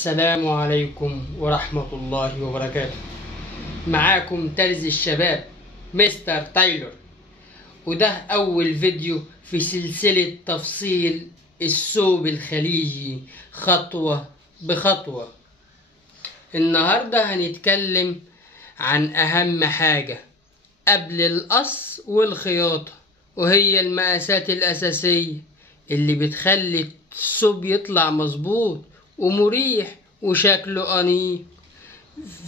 السلام عليكم ورحمة الله وبركاته. معاكم ترز الشباب مستر تايلور، وده أول فيديو في سلسلة تفصيل الثوب الخليجي خطوة بخطوة. النهاردة هنتكلم عن أهم حاجة قبل القص والخياطة، وهي المقاسات الأساسية اللي بتخلي الثوب يطلع مظبوط ومريح وشكله أنيق.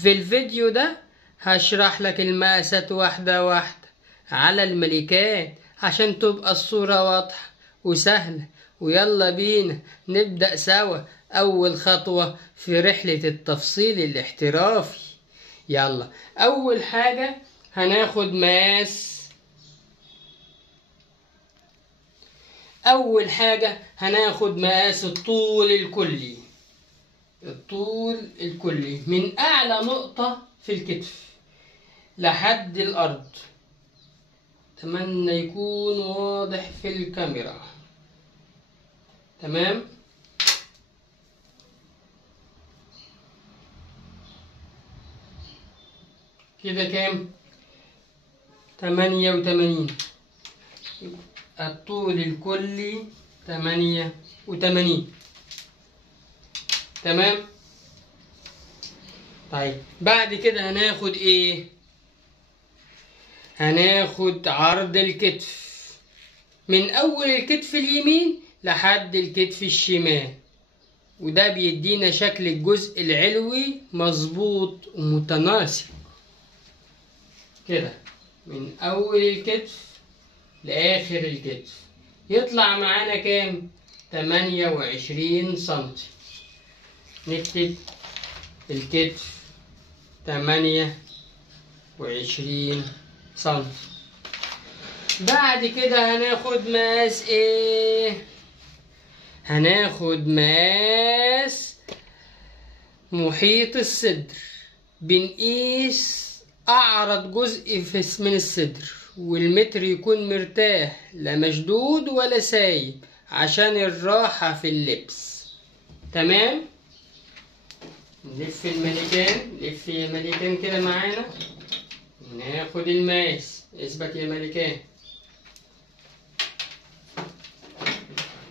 في الفيديو ده هشرح لك المقاسات واحدة واحدة على الملكات عشان تبقى الصورة واضحة وسهلة. ويلا بينا نبدأ سوا أول خطوة في رحلة التفصيل الاحترافي. يلا، أول حاجة هناخد مقاس الطول الكلي من أعلى نقطة في الكتف لحد الأرض. أتمنى يكون واضح في الكاميرا. تمام. كده كام؟ 88. الطول الكلي 88. تمام. طيب بعد كده هناخد ايه؟ هناخد عرض الكتف من اول الكتف اليمين لحد الكتف الشمال، وده بيدينا شكل الجزء العلوي مظبوط ومتناسق كده من اول الكتف لاخر الكتف. يطلع معانا كام؟ 28 سنتي. نكتب الكتف 28 سنتي. بعد كده هناخد مقاس ايه؟ هناخد مقاس محيط الصدر. بنقيس اعرض جزء من الصدر، والمتر يكون مرتاح، لا مشدود ولا سايب، عشان الراحة في اللبس. تمام. نلف الملكان كده معانا. ناخد المقاس. اثبت يا ملكان،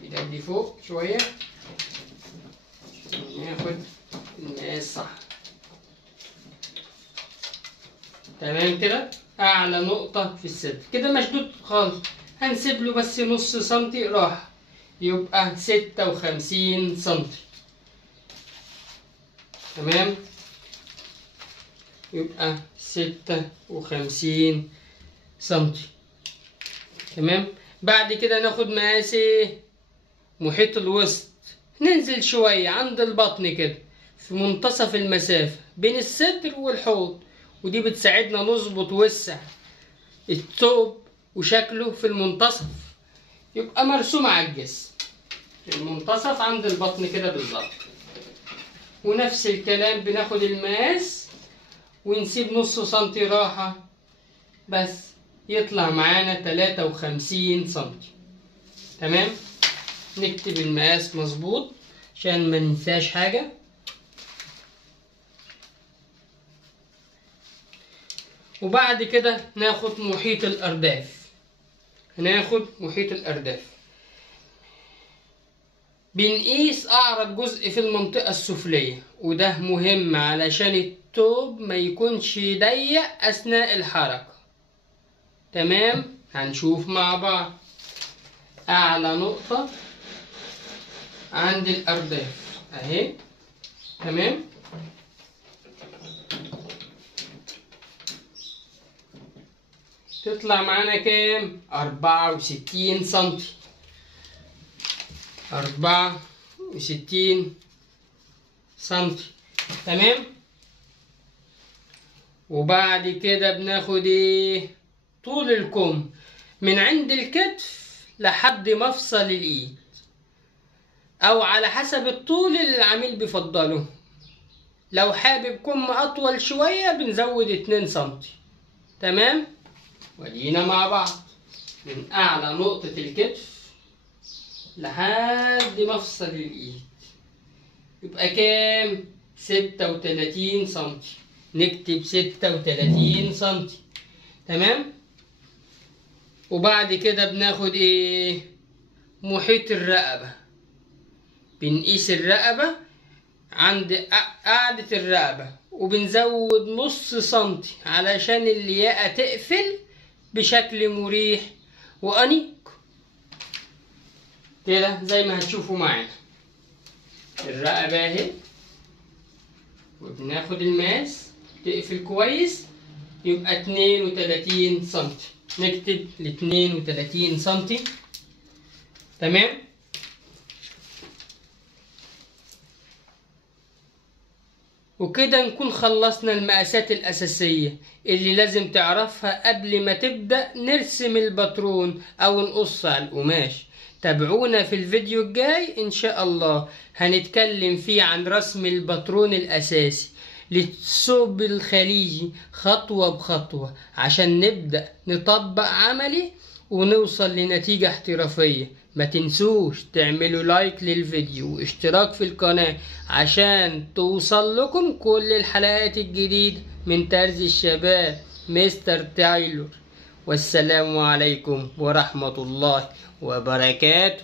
ايدك دي فوق شوية. ناخد المقاس صح. تمام كده. اعلى نقطة في الصدر كده مشدود خالص، هنسيب له بس نص سنتي راحة، يبقى 56 سنتي. تمام. يبقى 56 سنتي. تمام. بعد كده ناخد مقاس محيط الوسط. ننزل شوية عند البطن كده في منتصف المسافة بين الصدر والحوض، ودي بتساعدنا نظبط وسع الثوب وشكله في المنتصف، يبقى مرسوم على الجسم في المنتصف عند البطن كده بالظبط. ونفس الكلام بناخد المقاس ونسيب نص سنتي راحة بس، يطلع معانا 53 سنتي. تمام. نكتب المقاس مظبوط عشان ما ننساش حاجة. وبعد كده ناخد محيط الأرداف. بنقيس أعرض جزء في المنطقة السفلية، وده مهم علشان الثوب ما يكونش ضيق أثناء الحركة. تمام. هنشوف مع بعض. أعلى نقطة عند الأرداف أهي. تمام. تطلع معانا كام؟ 64 سنتي. 64 سنتي. تمام. وبعد كده بناخد ايه؟ طول الكم من عند الكتف لحد مفصل الايد، او على حسب الطول اللي العميل بيفضله. لو حابب كم اطول شوية بنزود 2 سنتي. تمام. ودينا مع بعض من اعلى نقطة الكتف لحد مفصل الايد. يبقى كام؟ 36 سنتي. نكتب 36 سنتي. تمام. وبعد كده بناخد ايه؟ محيط الرقبة. بنقيس الرقبة عند قاعدة الرقبة وبنزود نص سنتي علشان الياقة تقفل بشكل مريح وأنيق كده زي ما هتشوفوا معانا. الرقبة اهي، وبناخد الماس تقفل كويس، يبقى 32 سنتي. نكتب 32 سنتي. تمام. وكده نكون خلصنا المقاسات الأساسية اللي لازم تعرفها قبل ما تبدأ نرسم الباترون أو نقص على القماش. تابعونا في الفيديو الجاي إن شاء الله، هنتكلم فيه عن رسم الباترون الأساسي للثوب الخليجي خطوة بخطوة عشان نبدأ نطبق عملي ونوصل لنتيجة احترافية. ما تنسوش تعملوا لايك للفيديو واشتراك في القناة عشان توصل لكم كل الحلقات الجديدة من ترز الشباب مستر تايلور. والسلام عليكم ورحمة الله وبركاته.